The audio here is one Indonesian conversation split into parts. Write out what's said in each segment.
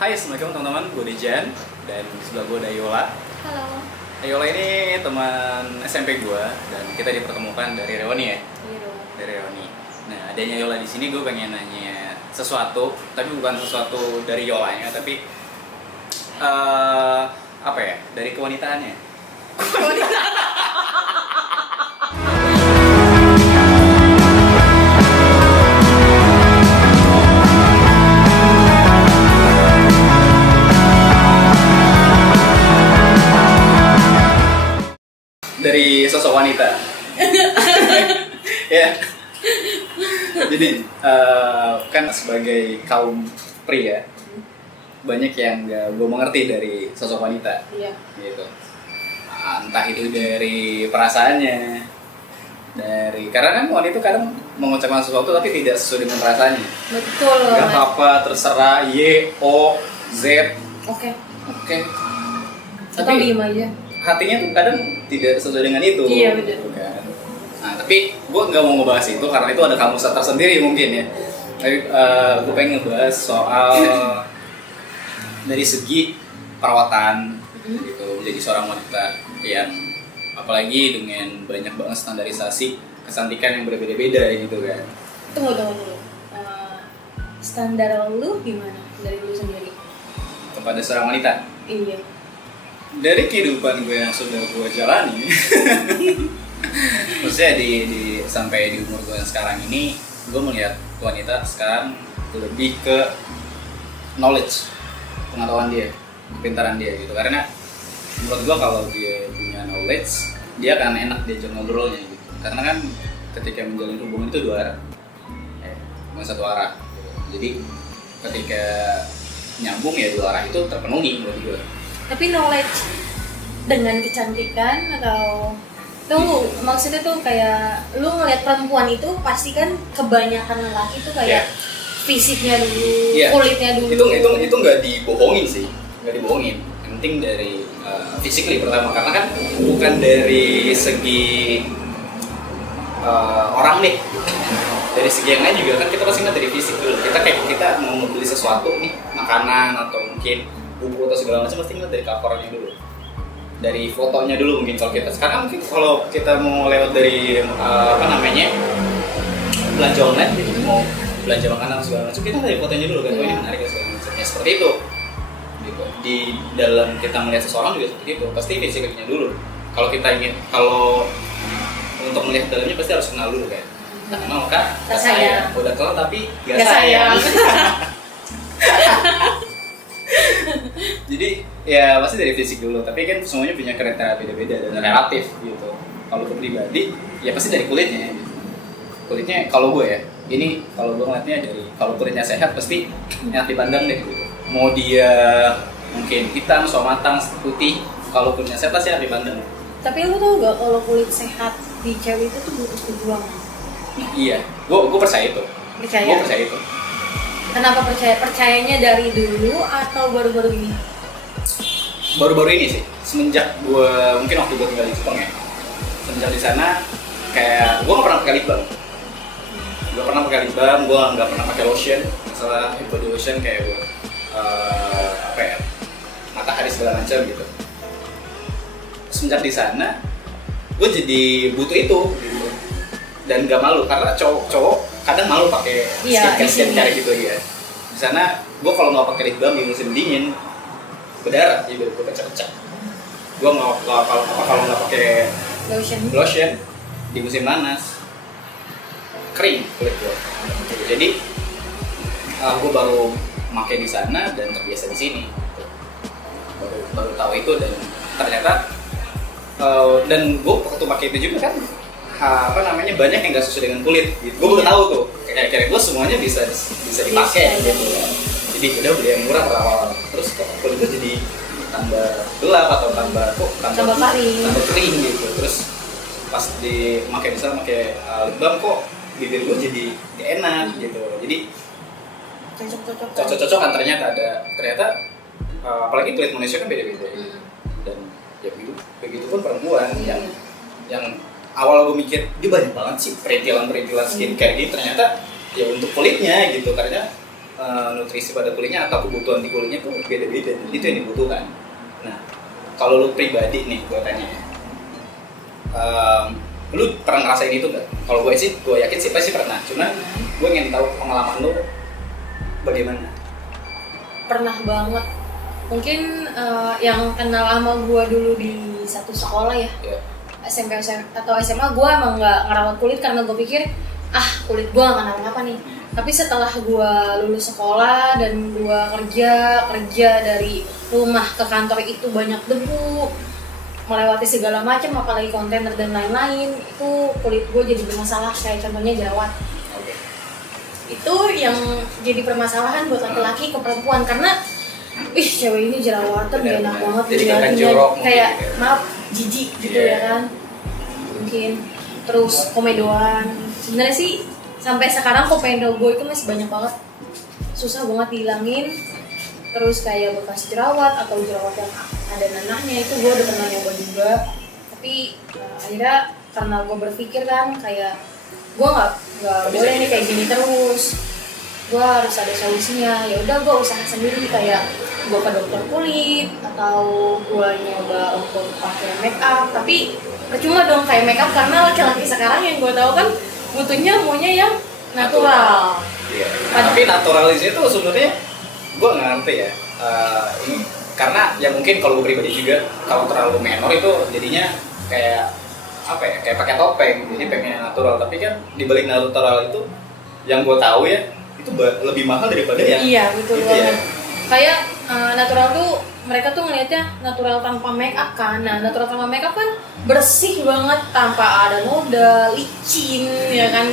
Hai, assalamualaikum teman-teman, gue Dejan dan di sebelah gue ada Yola. Halo. Yola ini teman SMP gue dan kita dipertemukan dari Reoni ya. Iya dong. Dari Reoni. Nah, adanya Yola di sini gue pengen nanya sesuatu, tapi bukan sesuatu dari Yolanya, tapi apa ya? Dari kewanitaannya. Dari sosok wanita. Ya. Jadi kan sebagai kaum pria banyak yang gak gue mengerti dari sosok wanita. Iya. Gitu. Entah itu dari perasaannya, karena kan wanita kadang mengucapkan sesuatu tapi tidak sesuai dengan perasaannya. Betul. Gak apa-apa, terserah Y, O, Z. Oke. Tapi Atau diem aja. hatinya tuh kadang tidak sesuai dengan itu. Iya, benar. Kan? Nah, tapi gue nggak mau ngebahas itu karena itu ada kamus tersendiri mungkin ya. Tapi gue pengen ngebahas soal dari segi perawatan gitu, menjadi seorang wanita yang apalagi dengan banyak banget standarisasi kecantikan yang berbeda-beda gitu kan. Tunggu. Standar lu gimana dari lu sendiri? Kepada seorang wanita. Iya. Dari kehidupan gue yang sudah gue jalani, maksudnya sampai di umur gue yang sekarang ini, gue melihat wanita sekarang lebih ke knowledge, pengetahuan dia, kepintaran dia gitu. Karena menurut gue kalau dia punya knowledge, dia akan enak diajak ngobrolnya gitu. Karena kan ketika menjalin hubungan itu dua arah, bukan satu arah. Jadi ketika nyambung ya dua arah itu terpenuhi menurut gue. Tapi knowledge dengan kecantikan atau tunggu, maksudnya tuh kayak lu ngeliat perempuan itu pasti kan kebanyakan lelaki tuh kayak fisiknya dulu, kulitnya dulu. Itu nggak dibohongin sih, nggak dibohongin. Yang penting dari physically pertama, karena kan bukan dari segi orang nih, dari segi yang lain juga kan kita pasti nggak dari fisik dulu. Kita mau membeli sesuatu nih, makanan atau mungkin buku atau segala macam pasti ngeliat dari covernya dulu, dari fotonya dulu mungkin. Kalau kita sekarang mungkin kalau kita mau lewat dari belanja online gitu, mau belanja makanan atau segala macam kita dari fotonya dulu kan, ini menarik segala macamnya seperti itu gitu. Di dalam kita melihat seseorang juga seperti itu, pasti fisiknya dulu. Kalau untuk melihat dalamnya pasti harus kenal dulu kan. Nah, maka saya udah kenal tapi gak sayang. Jadi ya pasti dari fisik dulu, tapi kan semuanya punya kriteria beda-beda dan relatif gitu. Kalau gue pribadi ya pasti dari kulitnya gitu. Kulitnya kalau gue ya, ini kalau gue ngeliatnya dari kalau kulitnya sehat pasti enak dipandang deh gitu. Mau dia mungkin hitam, matang, putih, kalau kulitnya sehat pasti enak dipandang. Tapi lu tau gak kalau kulit sehat di cewek itu tuh butuh perjuangan? Iya, gue percaya itu. Gue percaya itu. Kenapa percaya? Percayanya dari dulu atau baru-baru ini? Baru-baru ini sih, semenjak mungkin waktu gue tinggal di Jepang ya. Semenjak di sana, kayak gue nggak pernah pakai lip balm. Gue nggak pernah pakai lotion. Masalah body lotion kayak gue matahari segala macam gitu. Semenjak di sana, gue jadi butuh itu gitu. Dan gak malu karena cowok kadang malu pakai skincare gitu ya. Di sana gue kalau nggak pakai lip balm di musim dingin berdarah, jadi gue pecah-pecah. Gue kalau nggak pakai lotion di musim panas kering kulit gue. Jadi gue baru pakai di sana dan terbiasa di sini. Baru tahu itu dan ternyata dan gue waktu pakai itu juga kan banyak yang nggak sesuai dengan kulit gitu. Gue baru tahu tuh kayak gue semuanya bisa dipakai gitu. Jadi udah beli yang murah awal terus kulit gue jadi tambah gelap atau tambah kering gitu. Terus pas pakai lip balm kok bibir gue jadi enak gitu. Jadi cocok-cocokan ternyata apalagi kulit manusia kan beda-beda dan ya begitu pun perempuan yang awal gue mikir dia banyak banget sih perintilan skincare gitu, ternyata ya untuk kulitnya gitu. Karena nutrisi pada kulitnya atau kebutuhan di kulitnya tuh beda-beda. Itu yang dibutuhkan. Nah, kalau lu pribadi nih, gue tanya ya, lu pernah ngerasain itu nggak? Kalau gue sih, gue yakin sih pasti pernah. Cuma gue ingin tahu pengalaman lu bagaimana. Pernah banget. Mungkin yang kenal sama gue dulu di satu sekolah ya, SMP atau SMA, gue emang nggak ngerawat kulit karena gue pikir kulit gue nggak kenapa-napa nih. Tapi setelah gue lulus sekolah dan gue kerja dari rumah ke kantor itu banyak debu, melewati segala macam, apalagi kontainer dan lain-lain, itu kulit gue jadi bermasalah. Kayak contohnya jerawat. Itu yang jadi permasalahan buat laki-laki ke perempuan, karena cewek ini jerawatan gak enak banget dilihatnya, kayak maaf jijik gitu ya kan, mungkin. Terus komedoan, sebenarnya sih sampai sekarang komedo gue itu masih banyak banget, susah banget dihilangin. Terus kayak bekas jerawat atau jerawat yang ada nanahnya, itu gue udah pernah nyoba juga. Tapi akhirnya karena gue berpikir kan kayak gue nggak boleh nih kayak gini terus, gue harus ada solusinya. Ya udah, gue usaha sendiri, kayak gue ke dokter kulit atau gue nyoba untuk pakai make up. Tapi percuma dong kayak make up, karena laki-laki sekarang yang gue tahu kan butuhnya maunya yang natural. Iya. Tapi naturalis itu sebenarnya gue nggak ngerti ya. Ini karena ya mungkin kalau gue pribadi juga, kalau terlalu menor itu jadinya kayak apa ya, kayak pakai topeng. Jadi pengen yang natural, tapi kan dibalik natural itu yang gue tahu ya, itu lebih mahal daripada yang betul gitu ya. Kayak natural tuh mereka tuh ngelihatnya natural tanpa make up kan. Nah, natural tanpa make up kan bersih banget, tanpa ada noda, licin ya kan.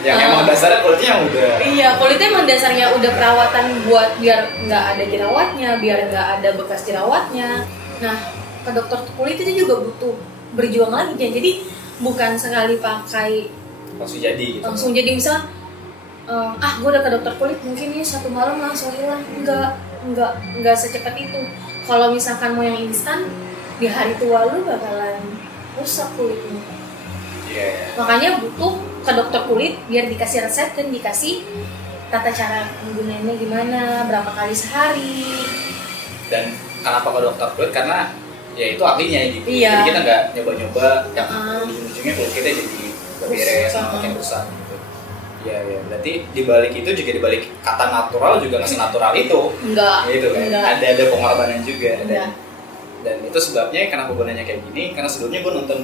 Yang emang dasarnya kulitnya udah. Iya, kulitnya emang dasarnya udah perawatan buat biar nggak ada jerawatnya, biar nggak ada bekas jerawatnya. Nah, ke dokter kulit itu juga butuh berjuang lagi ya. Jadi bukan sekali pakai langsung jadi gitu. Langsung jadi, misal gue udah ke dokter kulit mungkin nih 1 malam langsung hilang. Enggak secepat itu. Kalau misalkan mau yang instan, di hari tua lu bakalan rusak kulitnya. Makanya butuh ke dokter kulit biar dikasih resep dan dikasih tata cara menggunakannya gimana, berapa kali sehari. Dan kenapa ke dokter kulit? Karena ya itu ahlinya gitu. Jadi kita nggak nyoba-nyoba, ujung-ujungnya kulit kita jadi beres, makin rusak gitu. Ya, berarti dibalik itu juga, dibalik kata natural juga nggak senatural itu. Enggak. Gitu kan. Ada pengorbanan juga. Dan itu sebabnya kenapa gue nanya kayak gini, karena sebelumnya gue nonton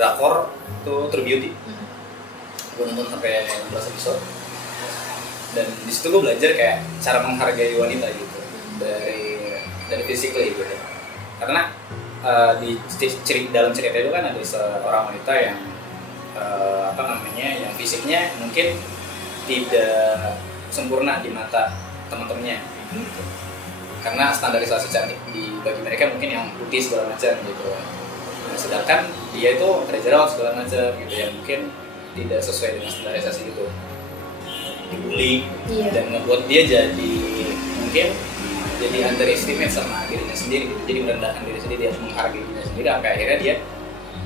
drakor tuh True Beauty. Gue nonton sampai 16 episode. Dan di situ gue belajar kayak cara menghargai wanita gitu, dari physically gitu. Karena dalam cerita itu kan ada seorang wanita yang yang fisiknya mungkin tidak sempurna di mata teman-temannya gitu. Karena standarisasi cantik bagi mereka mungkin yang putih segala macam gitu. Nah, sedangkan dia itu ada jerawat segala macam gitu, yang mungkin tidak sesuai dengan standarisasi itu, dibully dan ngebuat dia jadi underestimate sama dirinya sendiri gitu. Jadi merendahkan diri sendiri, dia menghargai dirinya sendiri, sampai akhirnya dia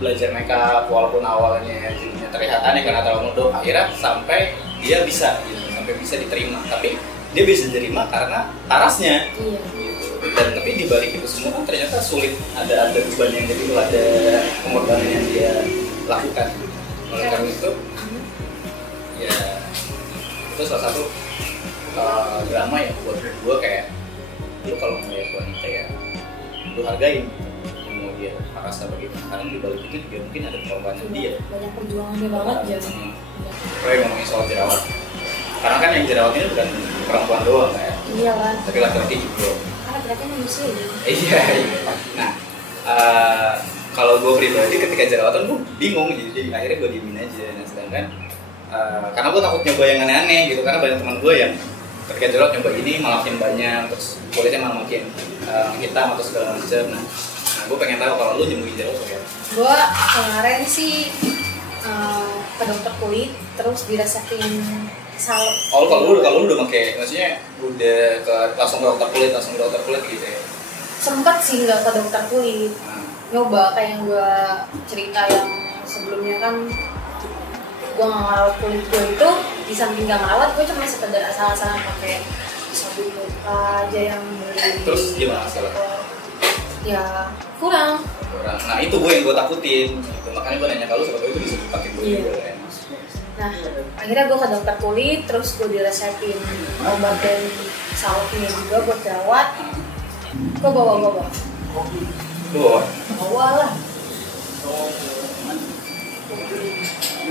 belajar makeup walaupun awalnya jadinya terlihat aneh karena terlalu modal, akhirnya sampai dia bisa gitu, sampai bisa diterima. Tapi dia bisa diterima karena parasnya gitu. Dan tapi di balik itu semua kan ternyata sulit, ada beban yang jadi, ada pengorbanan yang dia lakukan gitu. Oleh karena itu ya itu salah satu drama yang buat gue kayak, lu kalau ngeliat wanita ya lu hargain mau dia merasa bagaimana, karena di balik itu juga mungkin ada pengorbanan dia, banyak perjuangannya banget ya. Kalau ngomongin soal jerawat, karena kan yang jerawat ini bukan perempuan doang kan, iya kan, tapi laki-laki juga. Laki-laki manusia ya. Iya. Nah, kalau gue pribadi ketika jerawatan gue bingung, jadi akhirnya gue diemin aja. Nah, sedangkan karena gue takut nyoba yang aneh-aneh gitu, karena banyak teman gue yang ketika jerawat nyoba ini malah makin banyak, terus kulitnya malah makin hitam atau segala macam. Nah, gue pengen tahu kalau lu nyembuhin jerawat ya. Gue kemarin sih ke dokter kulit, terus diresepin salep. Oh, kalau lu udah pakai, maksudnya udah langsung ke dokter kulit gitu ya? Sempet sih nggak ke dokter kulit, nyoba kayak yang gue cerita yang sebelumnya kan, gue nggak ngerawat kulit gue itu, di samping nggak ngerawat, gue cuma sekedar asal-asalan pakai sabun muka aja yang beli. Terus gimana hasilnya? Ya kurang. Nah itu yang gue takutin gitu. Makanya gue nanya kalau sebab itu bisa dipakai dulu juga kan. Nah akhirnya gue ke dokter kulit, terus gue diresepin obat dan salutnya juga buat jerawat. Gue bawa lah.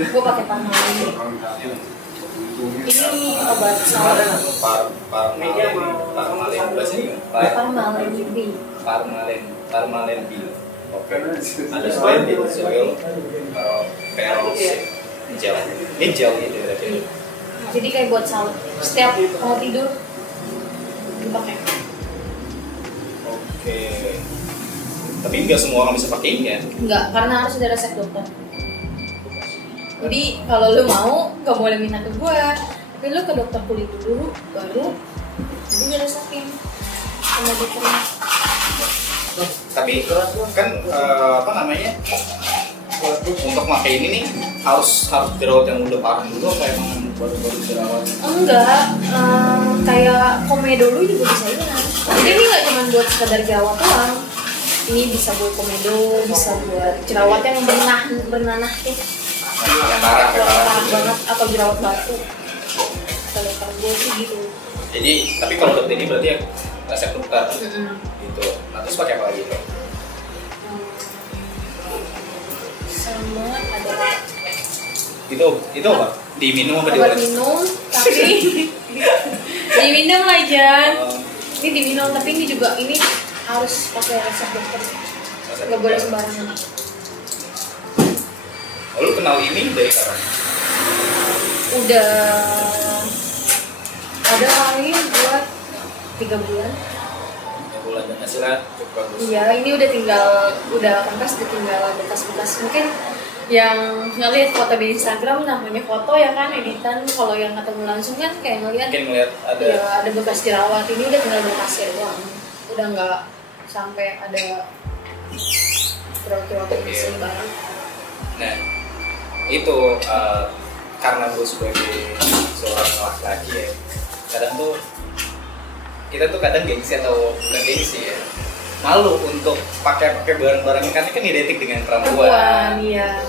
Gue pakai Parmalat. Ini obat salut. Parmalen B. Oke. Ada splendid soil, peroxide, gel. Ini gel gitu ya. Jadi kayak buat salut. Setiap mau tidur dipakai. Oke. Tapi nggak semua orang bisa pakai ini ya? Nggak, karena harus ada resep dokter. Jadi kalau lu mau, nggak boleh minta ke gua. Tapi lu ke dokter kulit dulu, baru nanti dia resepin sama dokternya. Tapi kan apa namanya, untuk pakai ini nih harus jerawat yang udah parah dulu apa emang baru jerawat? Enggak, kayak komedo dulu juga bisa hilang. Jadi ini nggak cuma buat sekedar jerawat doang. Ini bisa buat komedo, bisa buat jerawat yang bernanah tuh. Yang parah banget atau jerawat batu. Kalau gue sih gitu. Jadi tapi kalau dokter ini berarti ya resep dokter gitu. Nah terus pakai apa lagi tuh? Sama ada itu apa? Diminum apa obat minum tapi diminum lah Jan. Ini diminum tapi ini juga harus pakai resep dokter. Nggak boleh sembarangan. Lu kenal ini dari kapan? Udah ada kali buat 3 bulan. 3 bulan dan hasilnya cukup bagus. Iya, ini udah kempes, tinggal bekas-bekas. Mungkin yang ngeliat foto di Instagram namanya foto ya kan, editan. Kalau yang ketemu langsung kan kayak ngeliat ada ya, ada bekas jerawat. Ini udah tinggal bekasnya doang. Udah nggak sampai ada jerawat yang sembarang. Nah, itu karena gue sebagai seorang laki-laki ya, kadang tuh kita tuh kadang gengsi atau bukan gengsi ya, malu untuk pakai barang-barang yang kan identik dengan perempuan. Iya.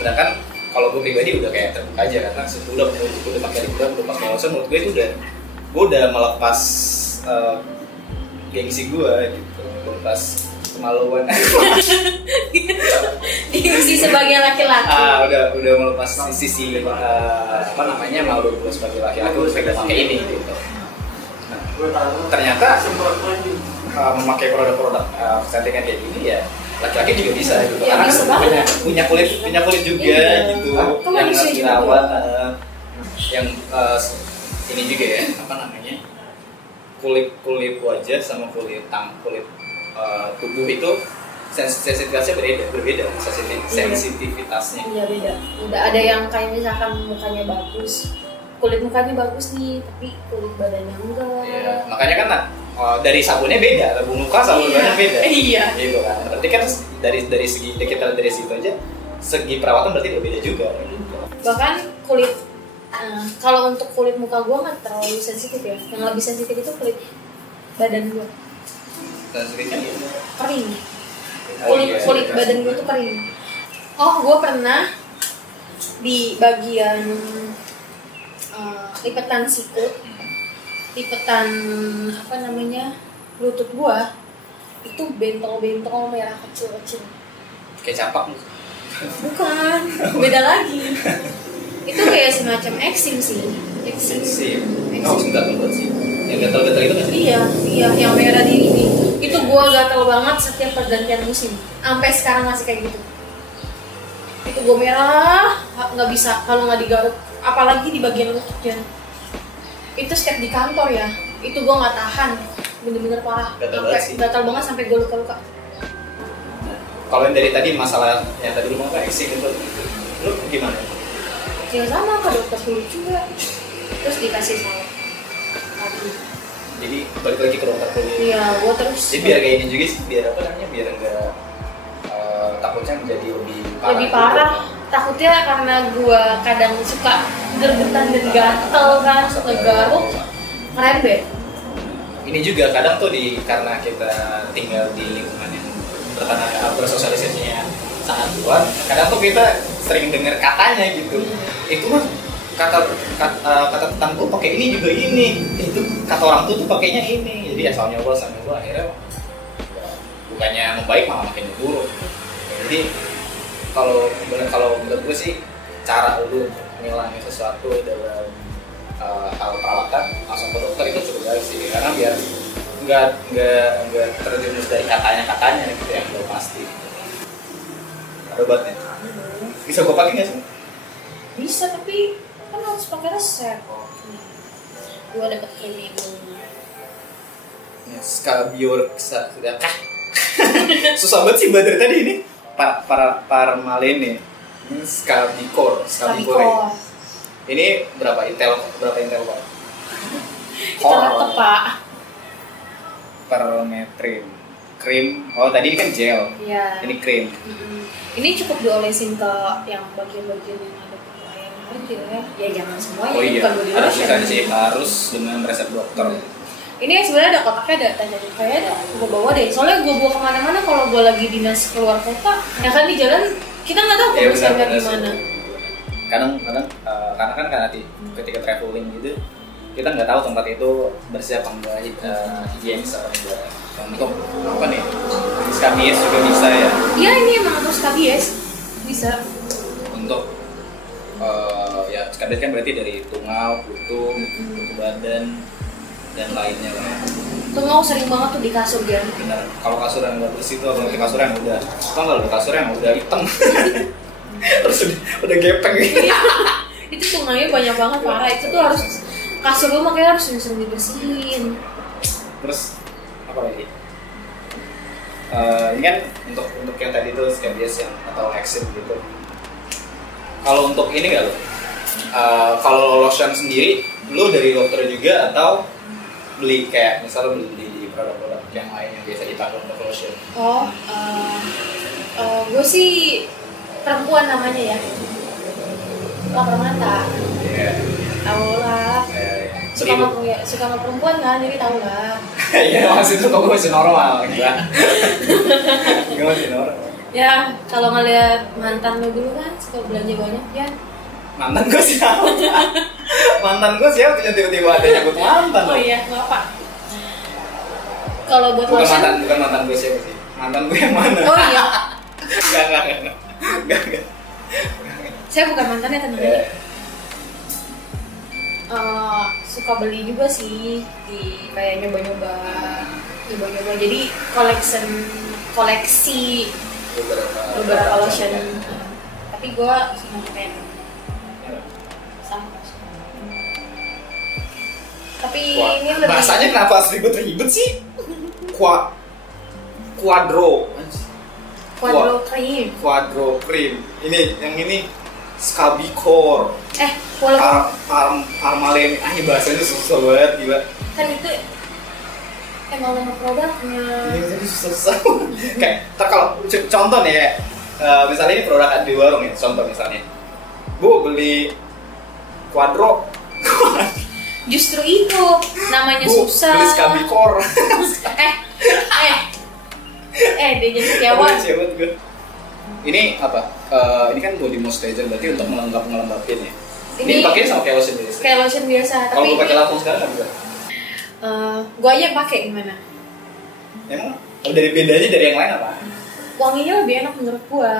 Sedangkan kalau gue pribadi udah kayak terbuka aja karena udah pakai liburan, udah pakai lotion, menurut gue itu gue udah melepas gengsi gue gitu, melepas kemaluan. Gengsi sebagai laki-laki. Udah melepas sisi apa namanya malu gue sebagai laki-laki udah pakai ini gitu. Ternyata memakai produk-produk kecantikan kayak gini ya laki-laki juga bisa gitu. Ya, karena punya kulit juga gitu yang harus dirawat, yang ini juga ya apa namanya, kulit wajah sama kulit tubuh itu sensitivitasnya berbeda sensitivitasnya. Iya beda. Udah ada yang kayak misalkan mukanya bagus, kulit mukanya bagus nih, tapi kulit badannya enggak. Iya, makanya kan dari sabunnya beda, sabun muka sabun badan beda. Iya. Gitu kan. Berarti kan dari segi kita dari situ aja, segi perawatan berarti berbeda juga. Gitu. Bahkan kulit, kalau untuk kulit muka gue nggak terlalu sensitif ya. Yang lebih sensitif itu kulit badan gue. Sensitifnya gitu. Kering. Kulit badan gue tuh kering. Oh, gue pernah di bagian lipetan sikut, lipetan apa namanya, lutut gua itu bentol-bentol merah kecil-kecil. Kayak campak. Bukan, beda lagi. Itu kayak semacam eksim sih. Eksim. Oh, gatal sih. Yang gatal-gatal itu kan? Iya, yang merah di ini. Itu gua gatal banget setiap pergantian musim. Sampai sekarang masih kayak gitu. Itu gua merah, nggak bisa kalau nggak digaruk. Apalagi di bagian lututnya. Itu setiap di kantor ya, itu gue nggak tahan, bener-bener parah. Gatal banget sampai gue luka-luka. Kalau yang dari tadi masalah yang tadi lu mau apa eksim itu, lu gimana? Ya sama, ke dokter kulit juga, terus dikasih salep lagi. Jadi balik lagi ke dokter kulit. Iya, gue terus. Jadi biar kayak ini juga sih, biar apa namanya, biar enggak takutnya menjadi lebih parah. Lebih parah. Gitu. Takutnya karena gue kadang suka gergetan dan gatel kan, suka garuk, ngerembet. ini juga kadang tuh karena kita tinggal di lingkungan yang bersosialisasinya sangat kuat, kadang tuh kita sering dengar katanya gitu. Itu mah kata tetangga pakai ini juga ini, itu kata orang tuh pakainya ini. Jadi asal nyoba akhirnya bukannya membaik malah makin buruk. Jadi kalau menurut gue sih cara lu mengulangi sesuatu dalam hal perawatan langsung ke dokter itu cukup baik sih, karena biar nggak terjerumus dari katanya gitu yang belum pasti. Ada obatnya? Bisa gue pakai nggak sih? Bisa, tapi kan harus pakai resep. Gue dapet premium. Ya, Skabior sudah kah? Susah banget sih dari tadi ini. Parmalene. Ini Skabicor. Ini berapa Intel Pak? Kita laptop Pak. Permetrin. Krim. Oh tadi ini kan gel. Iya. Ini krim. Ini cukup diolesin ke yang bagian-bagian yang ada yang aja ya. Ya jangan semuanya. Oh iya. Bukan body Harus lotion. kan sih, harus dengan resep dokter. Ini sebenarnya ada kotaknya, ada tanya kayaknya gue bawa deh. Soalnya gue bawa kemana-mana kalau gue lagi dinas keluar kota. Ya kan di jalan kita nggak tahu kebersihannya gimana. Kadang karena kan ketika traveling gitu kita nggak tahu tempat itu bersih apa enggak, higienis apa enggak. Untuk apa nih? Skabies juga bisa ya? Iya ini emang untuk skabies bisa. Untuk ya skabies kan berarti dari tungau, kutu badan dan lainnya lah. Tungau sering banget tuh di kasur dia. Benar. Kalau kasur yang nggak bersih itu apalagi kasur yang udah, kalau kasur yang udah hitam, terus udah gepeng gitu. Itu tungaunya banyak banget parah. Itu tuh harus kasur lu makanya harus sering dibersihin. Terus apa lagi? Ini kan untuk yang tadi tuh skabies yang atau eksim gitu. Kalau untuk ini nggak lo? Kalau lotion sendiri, lo dari dokter juga atau beli kayak misalnya beli di produk-produk yang lain yang biasa dipakai untuk lotion? Gue sih perempuan namanya ya. Lapar mata. Iya. Tahu lah. Suka sama perempuan kan, jadi tahu lah. Iya maksud itu kok gue masih normal enggak? Gue masih normal. Ya kalau ngeliat mantan lo dulu kan suka belanja banyak ya. Mantan gue siapa? Mantan gue siapa? Tiba-tiba ada nyebut mantan. Oh iya nggak apa. Kalau buat bukan lotion. bukan mantan gue siapa sih? Mantan gue yang mana? Oh iya. Enggak. Saya bukan mantannya, tenang aja. Suka beli juga sih di kayak nyoba-nyoba jadi koleksi beberapa lotion. Tapi gue cuma kayak sama. Tapi ini lebih bahasanya kenapa harus ribet sih? Quadro cream. Ini yang ini Skabicor. Parmalene. Ini bahasanya susah banget gila. Kan itu emang nama produknya. Ini jadi susah. Kayak kalau contoh nih kayak misalnya ini produk di warung ya, contoh misalnya. Bu beli Quadro. Justru itu namanya Bu, susah. Beli Skabicor. Dia jadi setiawan. Ini apa? Ini kan body moisturizer berarti untuk ngelembapin ya. Ini pakai sama kayak lotion biasa. Kayak lotion biasa. Kalau gue pakai langsung sekarang nggak bisa. Gue aja pakai gimana? Emang dari bedanya dari yang lain apa? Wanginya lebih enak menurut gue.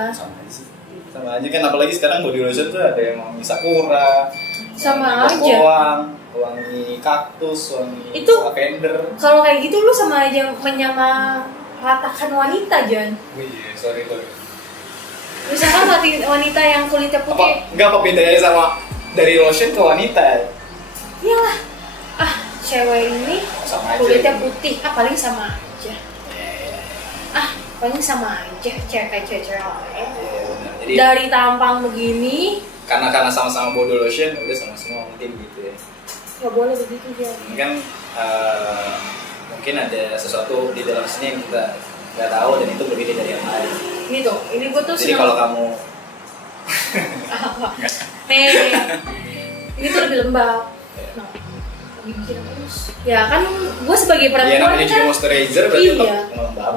Sama aja kan, apalagi sekarang body lotion tuh ada yang wangi sakura, sama wangi aja. Wangi kaktus, wangi itu lavender. Kalau kayak gitu lu sama aja menyamaratakan wanita, Jan. Oh iya, sorry. Misalkan wanita yang kulitnya putih. Apa bedanya sama dari lotion ke wanita? Iyalah. Cewek ini sama kulitnya aja, putih, paling sama aja. Paling sama aja cewek-cewek lain. Jadi, dari tampang begini. Karena sama-sama body lotion, udah sama-sama mungkin gitu ya. Gak boleh begitu dia. Ini kan mungkin ada sesuatu di dalam sini yang kita nggak tahu dan itu berbeda dari yang lain. Ini tuh, ini gue tuh jadi kalau kamu ini tuh lebih lembab. dibikin halus. Ya kan gue sebagai perempuan ya, namanya kan juga moisturizer berarti iya, untuk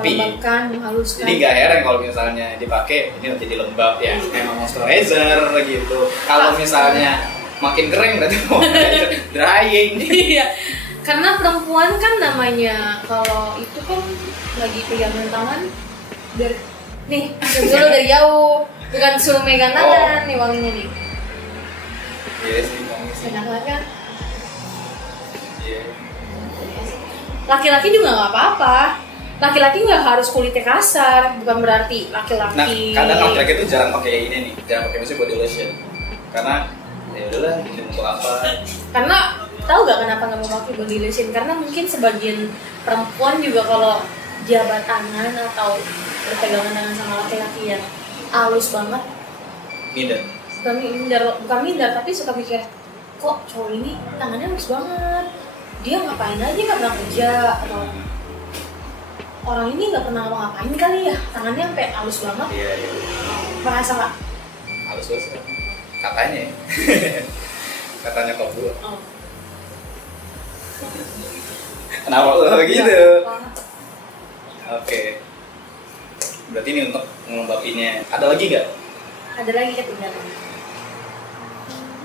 melembabkan, menghaluskan. Jadi nggak heran kalau misalnya dipakai ini jadi lembab ya, memang moisturizer gitu. Kalau misalnya makin kering berarti drying. Iya, karena perempuan kan namanya kalau itu kan lagi pegangan tangan dari nih dulu dari jauh, bukan suruh megang tangan nih wanginya nih. Iya sih, enak kan? Laki-laki juga nggak apa-apa. Laki-laki nggak harus kulitnya kasar, bukan berarti laki-laki. Nah, kadang laki-laki itu jarang pakai ini nih, jarang pakai misalnya body lotion, karena ya udahlah ini untuk apa? Karena tahu nggak kenapa nggak mau pakai body lotion? Karena mungkin sebagian perempuan juga kalau jabat tangan atau berpegangan tangan sama laki-laki yang halus banget, bukan minder, tapi suka mikir kok cowok ini tangannya halus banget. Dia ngapain aja nggak pernah kerja atau orang ini nggak pernah ngapain kali ya tangannya sampai halus banget. Iya. Merasa nggak? Halus katanya. Katanya kok dulu. Oh. Kenapa lo gitu? Ya, Oke. Berarti ini untuk melembabinnya. Ada lagi nggak? Ada lagi ketinggalan.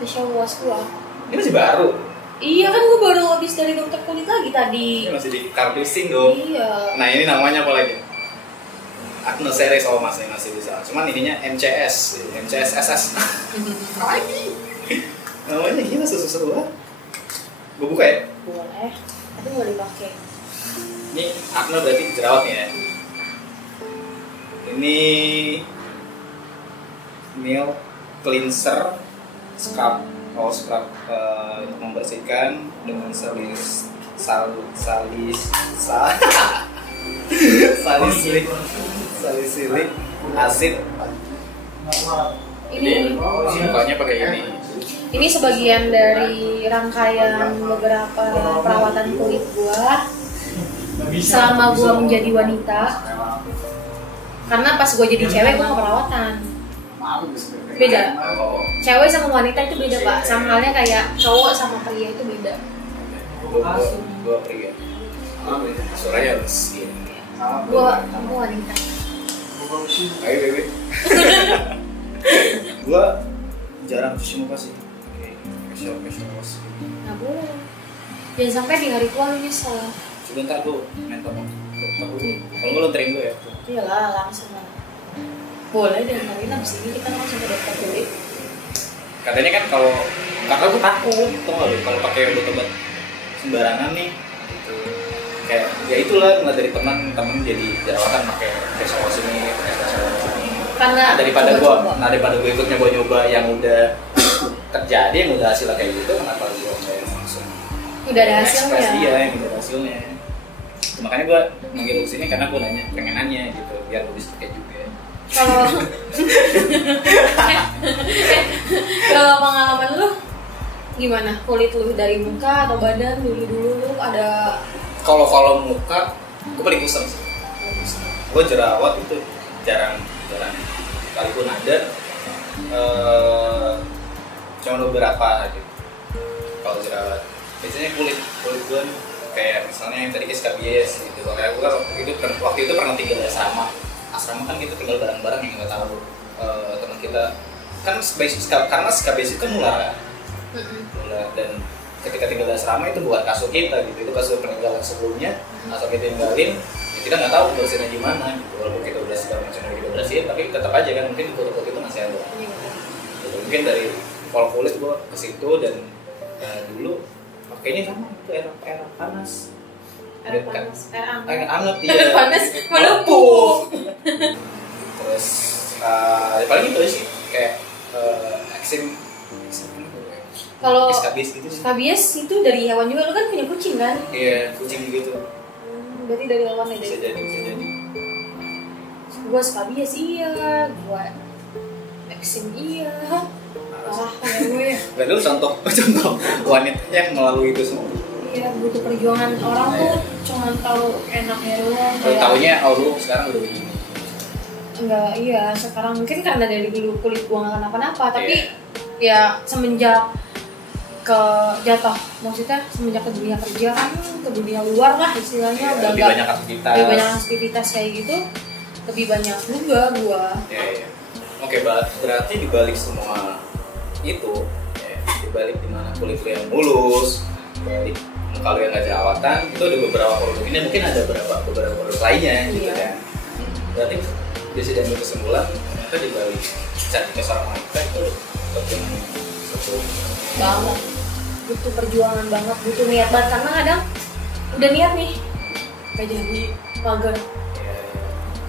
Facial wash gua. Ini masih baru. Iya kan gue baru habis dari dokter kulit lagi tadi. Ini masih di kardusing dong. Iya. Nah ini namanya apa lagi? Acne series masih bisa. Cuman ininya MCS SS. Lagi. Namanya gila seru-seru lah. Gue buka ya? Boleh. Tapi mau dipakai. Ini acne berarti jerawat ya. Ini milk cleanser scrub. Scrub untuk membersihkan dengan salisilik asid. Ini mukanya pakai ini. Ini sebagian dari rangkaian beberapa perawatan kulit gua selama gua menjadi wanita. Karena pas gua jadi cewek gua nggak perawatan. Beda. Cewek sama wanita itu beda pak. Sama halnya kayak cowok sama pria itu beda. Gua pria. Suaranya harus gini. Kamu wanita. Ayo bebe. Gua jarang cuci muka sih. Facial wash. Nggak boleh. Jangan sampai di hari tua lu nyesel. Sebentar gua mentor dokter dulu. Kalau gua lontarin dulu ya. Iyalah langsung lah. Boleh dan hari ini abis ini kita langsung ke dokter kulit. Katanya kan karena gue takut tau gak lu kalau pakai obat-obat sembarangan nih gitu. Kayak ya itulah nggak dari teman jadi jerawatan pakai facial wash ini. Karena daripada gue ikut nyoba yang udah terjadi, yang udah hasilnya kayak gitu, kenapa gue nggak langsung udah ada hasilnya? Iya, yang udah ada hasilnya. Makanya gue manggil lu sini karena gue pengen nanya gitu biar lu bisa pakai juga. Kalau pengalaman lu gimana? Kulit lu dari muka atau badan dulu lu ada? Kalau muka, gue paling kusam sih. Gue jerawat itu jarang kalaupun ada, cuma beberapa aja. Kalau jerawat, biasanya kulit gue kayak misalnya yang tadi SKBS gitu. Kayak gue waktu itu pernah tinggal di asrama kan kita tinggal bareng-bareng yang nggak tahu teman kita kan karena SKBS itu kan nular dan ketika tinggal di asrama itu bukan kasur kita gitu, itu kasur peninggalan sebelumnya atau kita tinggalin ya kita nggak tahu bersihnya gimana gitu, walaupun kita udah segala macam udah kita bersihin tapi tetap aja kan mungkin kulit itu masih ada gitu. Mungkin dari pol kulit gue ke situ dan dulu pakainya sama itu air panas. Air anget iya. Panas melepuh. Terus paling itu sih kayak eksim kalau SKBS gitu sih. SKBS itu dari hewan juga, lu kan punya kucing kan? Iya, kucing gitu. Berarti dari hewan ya? Bisa jadi. Gua SKBS iya, gua eksim iya. Kayak gue ya. Berarti lu contoh wanita yang melalui itu semua. Iya, butuh perjuangan. Orang tuh cuma tahu enaknya doang. Kalau taunya lu sekarang udah begini. Enggak, iya. Sekarang mungkin karena dari dulu kulit gua nggak kenapa-napa, tapi ya semenjak ke jatuh, maksudnya semenjak ke dunia kerja kan, ke dunia luar lah istilahnya, udah lebih banyak aktivitas kayak gitu, lebih banyak juga gua. Oke, berarti dibalik semua itu, dibalik dimana kulit lu yang mulus, dibalik muka lu yang gak jerawatan, itu ada beberapa produk ini, mungkin ada beberapa produk lainnya gitu kan. Berarti bisa diambil kesimpulan ternyata dibalik cantiknya seorang wanita itu perjuangan satu banget, butuh perjuangan banget, butuh niat banget, karena kadang udah niat nih gak jadi mager.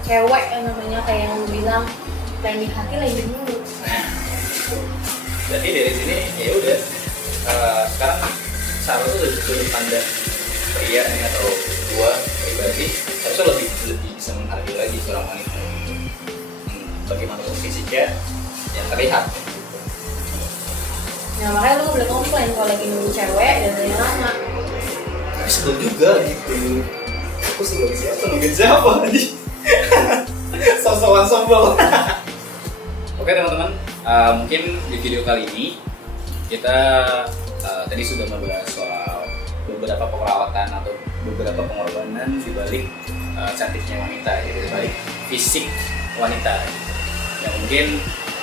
Cewek namanya, kayak yang lu bilang, lain di hati lain di mulut. Jadi dari sini ya udah, sekarang cara tuh sudut pandang pria nih atau gua pribadi harusnya lebih bisa menghargai lagi seorang wanita. Bagaimanapun fisiknya yang terlihat. Nah makanya lu gak boleh komplain kalau lagi nunggu cewek dan dari lama. Tapi sebel juga gitu. Aku sebel siapa, nungguin siapa tadi? Sosokan sombong. Oke teman-teman, mungkin di video kali ini kita tadi sudah membahas soal beberapa perawatan atau beberapa pengorbanan di balik cantiknya wanita, di balik fisik wanita, yang mungkin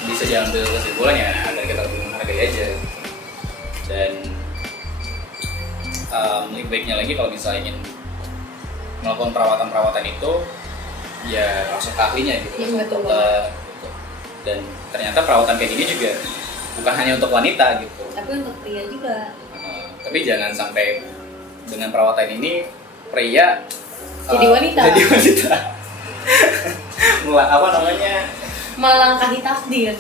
bisa diambil kesimpulannya agar kita lebih menghargai aja. Dan lebih baiknya lagi kalau misalnya ingin melakukan perawatan itu ya langsung ke ahlinya gitu, langsung ke dokter gitu. Dan ternyata perawatan kayak gini juga bukan hanya untuk wanita gitu, tapi untuk pria juga. Tapi jangan sampai dengan perawatan ini pria jadi wanita. Apa namanya? Melangkahi takdir.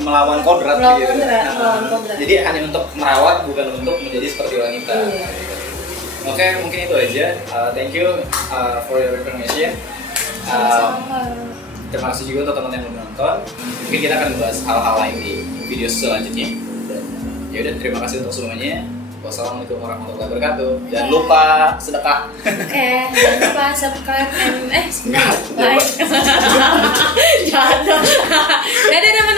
Melawan kodrat gitu. Melawan kodrat. Jadi hanya untuk merawat, bukan untuk menjadi seperti wanita. Oke, mungkin itu aja. Thank you for your information. Terima kasih juga untuk teman-teman yang menonton. Mungkin kita akan membahas hal-hal lain di video selanjutnya. Dan ya udah, terima kasih untuk semuanya. Wassalamualaikum warahmatullahi wabarakatuh. Jangan lupa sedekah. Jangan lupa subscribe and like. Dadah teman-teman.